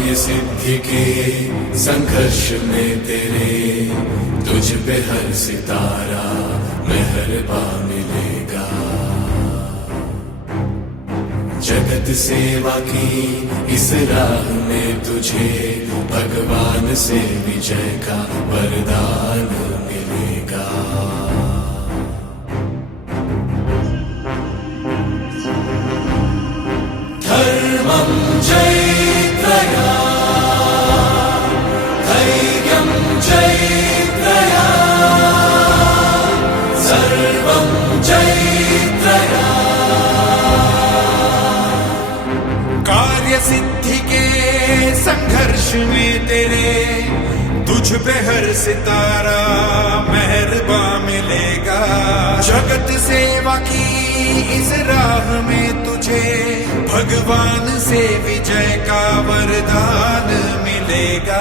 कार्य सिद्धि के संघर्ष में तेरे, तुझ पे हर सितारा मेहरबान मिलेगा। जगत सेवा की इस राह में तुझे भगवान से विजय का वरदान मिलेगा। धर्मं जयत्रया, धैर्यं जयत्रया, सर्वं जयत्रया। कार्य सिद्धि के संघर्ष में तेरे, तुझ पे हर सितारा मेहरबान मिलेगा। जगत सेवा की इस राह में तुझे भगवान से विजय का वरदान मिलेगा।